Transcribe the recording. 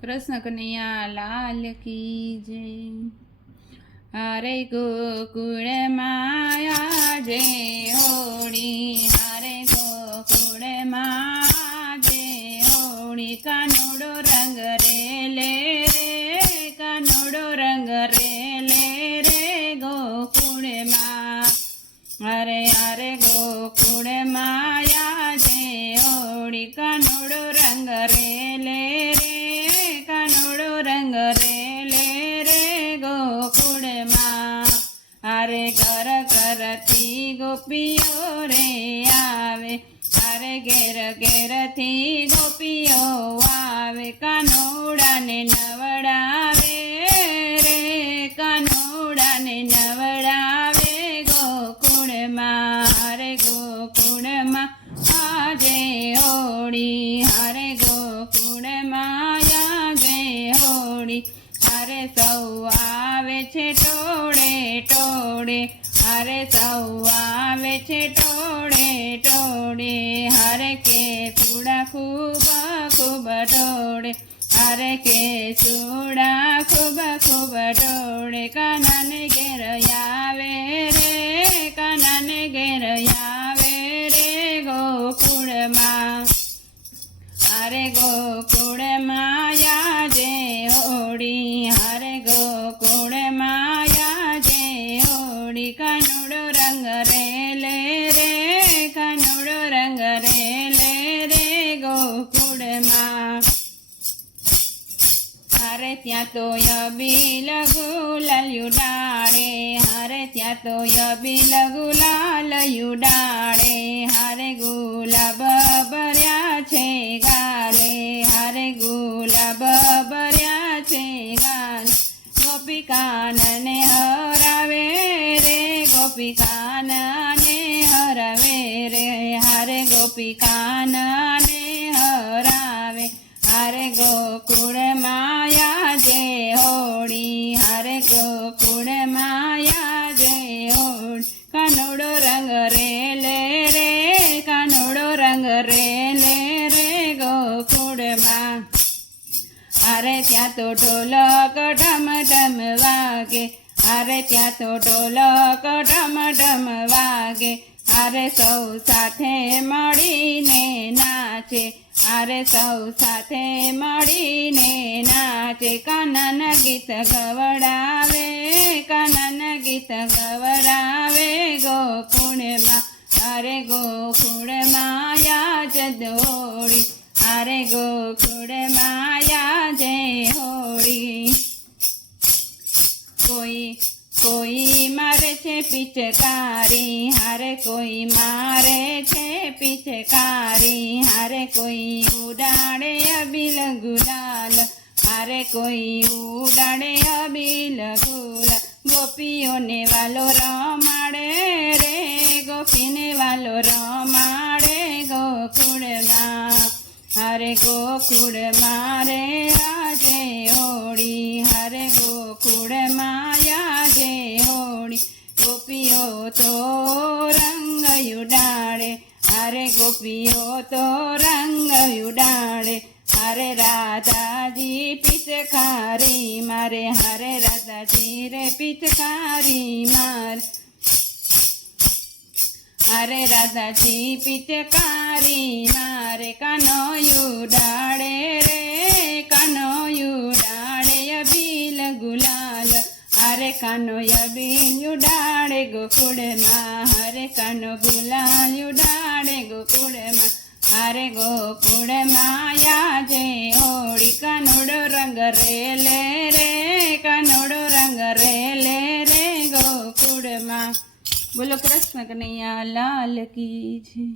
કૃષ્ણ કનૈયા લાલ કી જય. હરે ગોકુળ માયા જય, હોળી હરે ગોકુળ માયા જય, હોળી કાનોડો રંગ રે લે રે, કાનોડો રંગ રે લે રે ગોકુળમાં. હરે હરે ગોકુળ માયા જય, હોળી કાનુડો ગોપીઓ રે આવે. હરે ઘેર ઘેરથી ગોપીઓ આવે. કાનુડાને નવડાવે રે. કાનુડાને નવડાવે ગોકુળમાં. હરે ગોકુળમાં આજે હોળી. હરે ગોકુળમાં આજે હોળી. હરે સૌ હરે સૌ આવે છે ટોળે ટોળે હરે કે ચૂડા ખૂબ ખૂબ ટોળે હરે કે ચૂડા ખૂબ ખૂબ ટોળે કાનાને ઘેર આવે રે કાનાને ઘેર આવે ત્યાં તો યબીલ ગુલાલ યુડાડે હારે ત્યાં તો યબીલ ગુલાલ યુડાડે હારે ગુલાબ ભર્યા છે ગાલે. હારે ગુલાબ ભર્યા છે ગાલ. ગોપી કાનને હરાવે રે ગોપી અરે ત્યાં તો ઢોલક ઢમ ઢમ વાગે, અરે ત્યાં તો ઢોલક ઢમ વાગે. અરે સૌ સાથે મળીને નાચે, અરે સૌ સાથે મળીને નાચે. કાનન ગીત ગવડાવે, કાનન ગીત ગવડાવે ગોકુળમાં. અરે ગોકુળ માયા દોડી, અરે ગોકુળ કોઈ કોઈ મારે છે પિચકારી, હારે કોઈ મારે છે પિચકારી, હારે કોઈ ઉડાડે અબીલ ગુલાલ, હારે કોઈ ઉડાડે અબીલ ગુલાલ. ગોપીઓને વાલો રમાડે રે, ગોપીને વાલો રમાડે ગોકુળમાં. હરે ગોકુળ મારે આજે હોળી, હરે ગોકુળ ગોપીઓ તો રંગ ઉડાડે અરે ગોપીઓ તો રંગ ઉડાડે હરે રાધાજી પિચકારી મારે હરે રાધાજી રે પિચકારી માર. હરે રાધાજી પિચકારી મારે, કનોયું ડાળે રે. હરે કાનો અબીલ યુડાડે ગોકુળમાં, હરે કાનો ગુલાલ યુડાડે ગોકુળમાં, હરે ગોકુળ માયા જે હોળી કાનુડો રંગ રે લે રે, કાનોડો રંગ રે લે રે ગોકુળમાં. બોલો કૃષ્ણ કનૈયા, લાલ કી છે